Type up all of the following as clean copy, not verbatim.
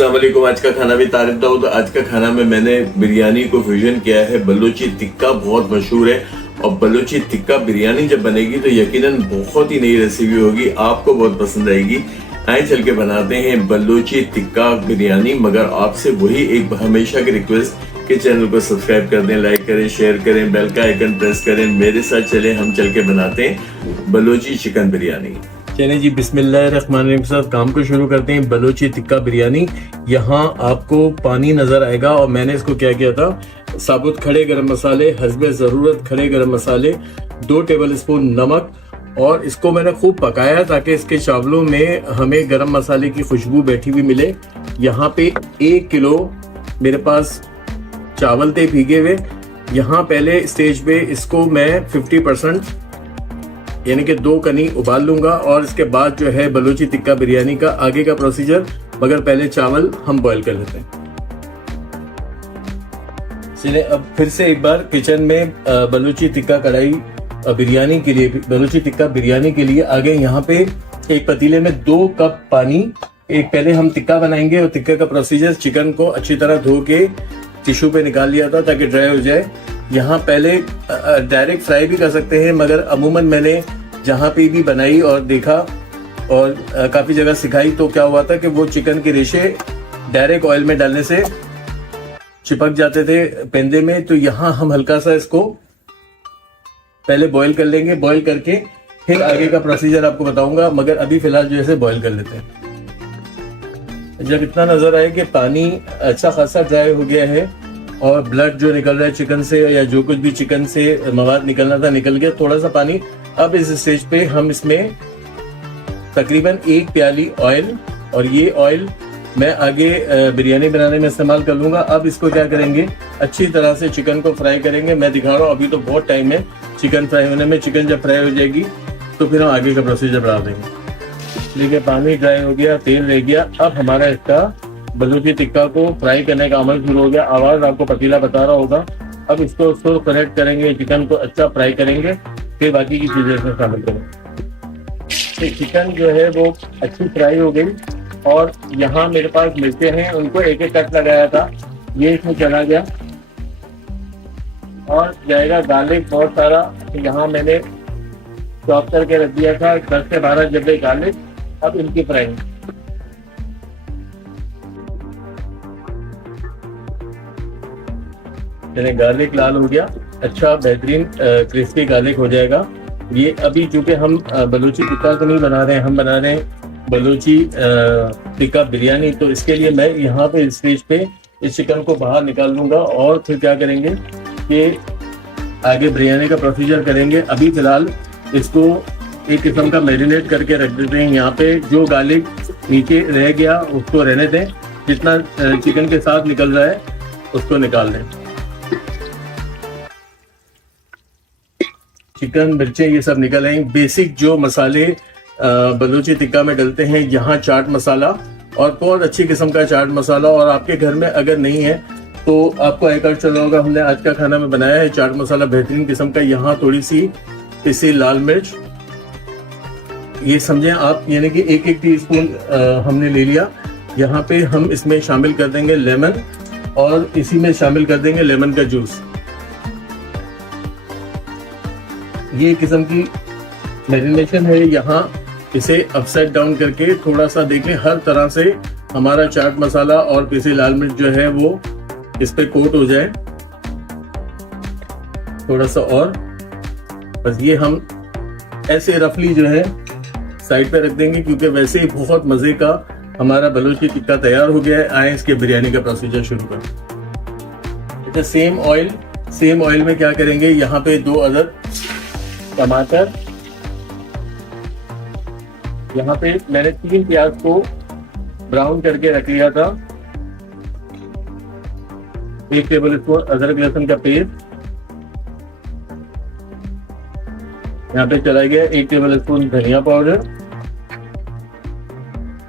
अस्सलाम वालेकुम। आज का खाना भी तारिफ दाऊद। आज का खाना में मैंने बिरयानी को फ्यूजन किया है। बलोची टिक्का बहुत मशहूर है और बलोची टिक्का बिरयानी जब बनेगी तो यकीनन बहुत ही नई रेसिपी होगी, आपको बहुत पसंद आएगी। आए चल के बनाते हैं बलोची टिक्का बिरयानी। मगर आपसे वही एक हमेशा की रिक्वेस्ट कि चैनल को सब्सक्राइब कर दें, लाइक करें, शेयर करें, बेल का आइकन प्रेस करें। मेरे साथ चले, हम चल के बनाते हैं बलोची चिकन बिरयानी। चलिए जी, बिस्मिल्लाहिर्रहमानिर्रहीम के साथ काम को शुरू करते हैं। बलोची टिक्का बिरयानी, यहाँ आपको पानी नजर आएगा और मैंने इसको क्या किया था, साबुत खड़े गरम मसाले, हस्बे ज़रूरत खड़े गरम मसाले, 2 टेबल स्पून नमक, और इसको मैंने खूब पकाया ताकि इसके चावलों में हमें गरम मसाले की खुशबू बैठी हुई मिले। यहाँ पे 1 किलो मेरे पास चावल थे भीगे हुए। यहाँ पहले स्टेज पे इसको मैं 50% यानी कि 2 कनी उबाल लूंगा और इसके बाद जो है बलोची टिक्का बिरयानी का आगे का प्रोसीजर। मगर पहले चावल हम बॉईल कर लेते हैं। चलिए अब फिर से एक बार किचन में बलोची टिक्का कढ़ाई बिरयानी के लिए, बलोची टिक्का बिरयानी के लिए आगे यहाँ पे एक पतीले में 2 कप पानी। एक पहले हम टिक्का बनाएंगे और टिक्का का प्रोसीजर, चिकन को अच्छी तरह धो के टिश्यू पे निकाल लिया था ताकि ड्राई हो जाए। यहाँ पहले डायरेक्ट फ्राई भी कर सकते हैं, मगर अमूमन मैंने जहाँ पे भी बनाई और देखा और काफ़ी जगह सिखाई तो क्या हुआ था कि वो चिकन के रेशे डायरेक्ट ऑयल में डालने से चिपक जाते थे पेंदे में। तो यहाँ हम हल्का सा इसको पहले बॉईल कर लेंगे। बॉईल करके फिर आगे का प्रोसीजर आपको बताऊंगा, मगर अभी फिलहाल जो है बॉईल कर लेते हैं। जब इतना नजर आए कि पानी अच्छा खासा ड्राई हो गया है और ब्लड जो निकल रहा है चिकन से या जो कुछ भी चिकन से मवाद निकलना था निकल गया, थोड़ा सा पानी। अब इस स्टेज पे हम इसमें तकरीबन 1 प्याली ऑयल, और ये ऑयल मैं आगे बिरयानी बनाने में इस्तेमाल कर लूंगा। अब इसको क्या करेंगे, अच्छी तरह से चिकन को फ्राई करेंगे। मैं दिखा रहा हूँ, अभी तो बहुत टाइम है चिकन फ्राई होने में। चिकन जब फ्राई हो जाएगी तो फिर हम आगे का प्रोसीजर बढ़ा देंगे। देखिए पानी ड्राई हो गया, तेल रह गया। अब हमारा इसका बलोची टिक्का को फ्राई करने का अमल शुरू हो गया। आवाज आपको पतीला बता रहा होगा। अब इसको करेक्ट करेंगे, चिकन को अच्छा फ्राई करेंगे, फिर बाकी की चीजें इसमें शामिल करेंगे। तो चिकन जो है वो अच्छी फ्राई हो गई और यहाँ मेरे पास मिर्चें हैं, उनको एक एक कट लगाया था, ये इसमें चला गया। और जाएगा गार्लिक बहुत सारा, यहाँ मैंने चॉप करके रख दिया था 10 से 12 जब्बे गार्लिक। अब इनकी फ्राइंग, यानी गार्लिक लाल हो गया, अच्छा बेहतरीन क्रिस्पी गार्लिक हो जाएगा। ये अभी चूंकि हम बलोची टिक्का तो नहीं बना रहे हैं, हम बना रहे हैं बलोची टिक्का बिरयानी, तो इसके लिए मैं यहाँ पे स्टेज पे इस चिकन को बाहर निकाल लूंगा और फिर क्या करेंगे कि आगे बिरयानी का प्रोसीजर करेंगे। अभी फिलहाल इसको एक किस्म का मैरिनेट करके रख देते हैं। यहाँ पे जो गार्लिक नीचे रह गया उसको रहने दें, जितना चिकन के साथ निकल रहा है उसको निकाल दें। चिकन, मिर्चें ये सब निकल आएंगे। बेसिक जो मसाले बलोची टिक्का में डलते हैं, यहाँ चाट मसाला और बहुत अच्छी किस्म का चाट मसाला, और आपके घर में अगर नहीं है तो आपको आइडिया चला होगा, हमने आज का खाना में बनाया है चाट मसाला बेहतरीन किस्म का। यहाँ थोड़ी सी पिसी लाल मिर्च, ये समझें आप, यानी कि 1-1 टीस्पून हमने ले लिया। यहाँ पे हम इसमें शामिल कर देंगे लेमन, और इसी में शामिल कर देंगे लेमन का जूस। ये किस्म की मैरिनेशन है। यहाँ इसे अपसाइड डाउन करके थोड़ा सा देखें हर तरह से हमारा चाट मसाला और पिसी लाल मिर्च जो है वो इस पे कोट हो जाए थोड़ा सा, और बस ये हम ऐसे रफली जो है साइड पे रख देंगे, क्योंकि वैसे ही बहुत मजे का हमारा बलोची टिक्का तैयार हो गया है। आए इसके बिरयानी का प्रोसीजर शुरू करें। सेम ऑयल में क्या करेंगे, यहाँ पे 2 अदद टमाटर, यहाँ पे मैंने 3 प्याज को ब्राउन करके रख लिया था, 1 टेबल स्पून अदरक लहसुन का पेस्ट, यहाँ पे चला गया 1 टेबल स्पून धनिया पाउडर,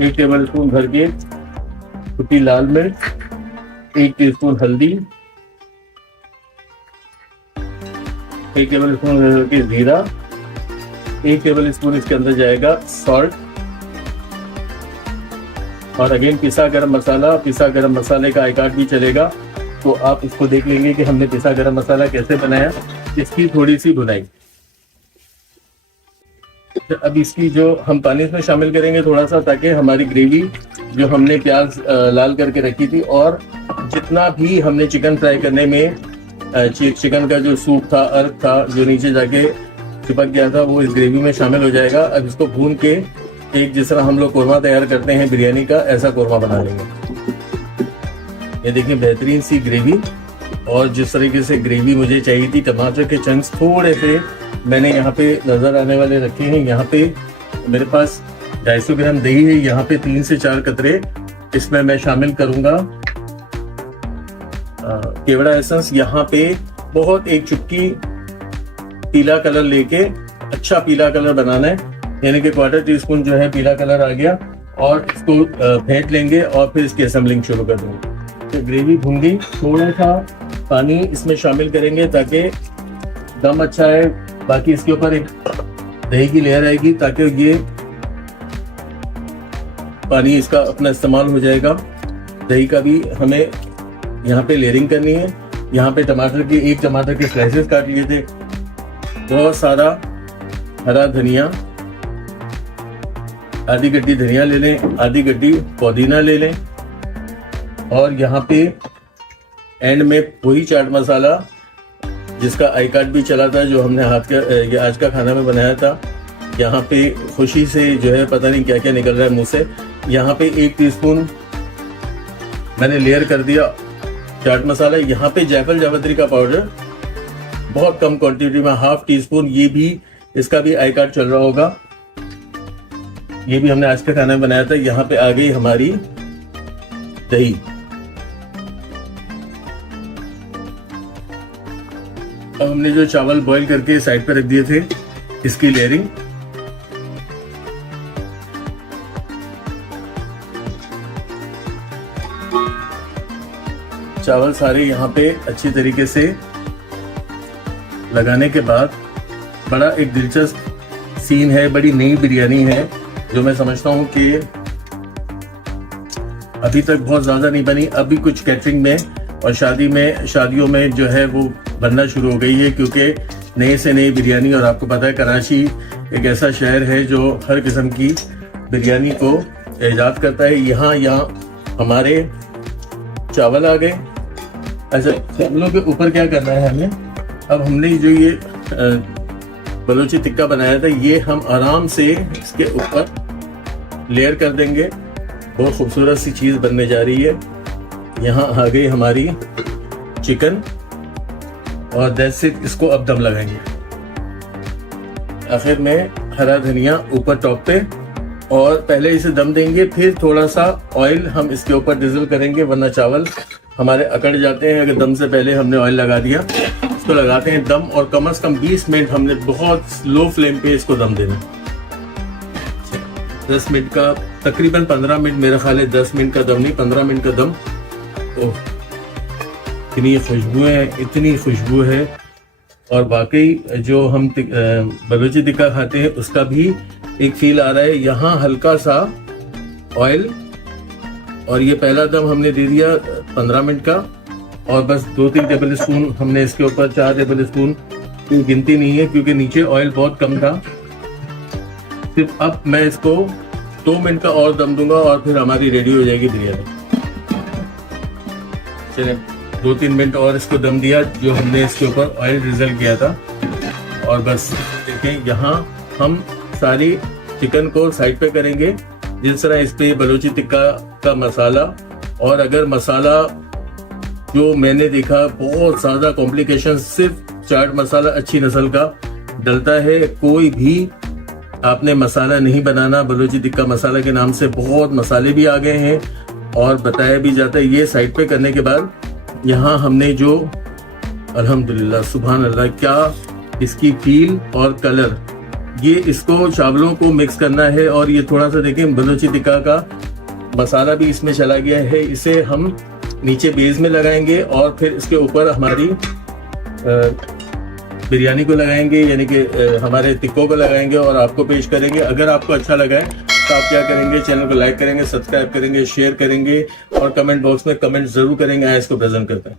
1 टेबल स्पून भर के कुटी लाल मिर्च, 1 टीस्पून हल्दी, 1 टेबल स्पून भर के जीरा, 1 टेबल स्पून इसके अंदर जाएगा सॉल्ट, और अगेन पिसा गरम मसाले का आई कार्ड भी चलेगा, तो आप इसको देख लेंगे कि हमने पिसा गरम मसाला कैसे बनाया। इसकी थोड़ी सी भुनाई, अब इसकी जो हम पानी इसमें शामिल करेंगे थोड़ा सा, ताकि हमारी ग्रेवी जो हमने प्याज लाल करके रखी थी और जितना भी हमने चिकन फ्राई करने में चिकन का जो सूप था, अर्क था जो नीचे जाके चिपक गया था, वो इस ग्रेवी में शामिल हो जाएगा। अब इसको भून के एक जिस तरह हम लोग कोरमा तैयार करते हैं बिरयानी का, ऐसा कोरमा बना लेंगे। ये देखिए बेहतरीन सी ग्रेवी, और जिस तरीके से ग्रेवी मुझे चाहिए थी, टमाटर के चंक्स थोड़े से मैंने यहाँ पे नजर आने वाले रखे हैं। यहाँ पे मेरे पास 250 ग्राम दही है, यहाँ पे 3 से 4 कतरे इसमें मैं शामिल करूंगा केवड़ा एसेंस। यहाँ पे बहुत एक चुटकी पीला कलर लेके, अच्छा पीला कलर बनाना है, यानी कि 1/4 टीस्पून जो है पीला कलर आ गया, और इसको फेंट लेंगे और फिर इसकी असेंबलिंग शुरू कर देंगे। तो ग्रेवी भून गई, थोड़ा सा पानी इसमें शामिल करेंगे ताकि दम अच्छा है। बाकी इसके ऊपर एक दही की लेयर आएगी ताकि ये पानी इसका अपना इस्तेमाल हो जाएगा। दही का भी हमें यहाँ पे लेयरिंग करनी है। यहाँ पे एक टमाटर के स्लाइसेस काट लिए थे, बहुत सारा हरा धनिया, आधी गड्डी धनिया ले लें, आधी गड्डी पुदीना ले लें, और यहाँ पे एंड में वही चाट मसाला जिसका आई कार्ड भी चला था, जो हमने ये आज का खाना में बनाया था। यहाँ पे खुशी से जो है पता नहीं क्या क्या निकल रहा है मुंह से। यहाँ पे 1 टीस्पून मैंने लेयर कर दिया चाट मसाला। यहाँ पे जायफल जावित्री का पाउडर बहुत कम क्वांटिटी में 1/2 टीस्पून, ये भी इसका भी आई कार्ड चल रहा होगा, ये भी हमने आज का खाना में बनाया था। यहाँ पे आ गई हमारी दही। अब हमने जो चावल बॉईल करके साइड पर रख दिए थे, इसकी लेयरिंग। चावल सारे यहाँ पे अच्छी तरीके से लगाने के बाद, बड़ा एक दिलचस्प सीन है, बड़ी नई बिरयानी है जो मैं समझता हूँ कि अभी तक बहुत ज्यादा नहीं बनी। अभी कुछ कैटरिंग में और शादियों में जो है वो बनना शुरू हो गई है, क्योंकि नए से नई बिरयानी, और आपको पता है कराची एक ऐसा शहर है जो हर किस्म की बिरयानी को ईजाद करता है। यहाँ हमारे चावल आ गए। अच्छा, चावलों के ऊपर क्या करना है हमें, अब हमने जो ये बलोची टिक्का बनाया था, ये हम आराम से इसके ऊपर लेयर कर देंगे। बहुत खूबसूरत सी चीज बनने जा रही है। यहाँ आ गई हमारी चिकन, और दैट्स इट। इसको अब दम लगाएंगे। आखिर में हरा धनिया ऊपर टॉप पे, और पहले इसे दम देंगे, फिर थोड़ा सा ऑयल हम इसके ऊपर डिजल करेंगे, वरना चावल हमारे अकड़ जाते हैं अगर दम से पहले हमने ऑयल लगा दिया। इसको लगाते हैं दम, और कम से कम 20 मिनट हमने बहुत लो फ्लेम पे इसको दम देना। 10 मिनट का, तकरीबन 15 मिनट, मेरा ख्याल है 10 मिनट का दम नहीं, 15 मिनट का दम। तो इतनी खुशबू है, और वाकई जो हम बलोची टिक्का खाते हैं उसका भी एक फील आ रहा है। यहाँ हल्का सा ऑयल, और ये पहला दम हमने दे दिया 15 मिनट का, और बस 2-3 टेबल स्पून हमने इसके ऊपर, 4 टेबल स्पून की गिनती नहीं है क्योंकि नीचे ऑयल बहुत कम था। सिर्फ अब मैं इसको 2 मिनट का और दम दूंगा, और फिर हमारी रेडी हो जाएगी बिरयानी। चलिए 2-3 मिनट और इसको दम दिया, जो हमने इसके ऊपर ऑयल ड्रिजल किया था, और बस देखें यहाँ हम सारी चिकन को साइड पे करेंगे, जिस तरह इस पे बलोची टिक्का का मसाला। और अगर मसाला जो मैंने देखा बहुत ज्यादा कॉम्प्लिकेशन सिर्फ चाट मसाला अच्छी नस्ल का डलता है, कोई भी आपने मसाला नहीं बनाना। बलोची टिक्का मसाला के नाम से बहुत मसाले भी आ गए हैं और बताया भी जाता है। ये साइड पे करने के बाद यहाँ हमने जो अल्हम्दुलिल्लाह सुभान अल्लाह, क्या इसकी फील और कलर, ये इसको चावलों को मिक्स करना है। और ये थोड़ा सा देखें बलोची टिक्का का मसाला भी इसमें चला गया है। इसे हम नीचे बेस में लगाएंगे और फिर इसके ऊपर हमारी बिरयानी को लगाएंगे, यानी कि हमारे टिक्कों को लगाएंगे और आपको पेश करेंगे। अगर आपको अच्छा लगा है तो आप क्या करेंगे, चैनल को लाइक करेंगे, सब्सक्राइब करेंगे, शेयर करेंगे और कमेंट बॉक्स में कमेंट जरूर करेंगे। इसको प्रेजेंट करते हैं।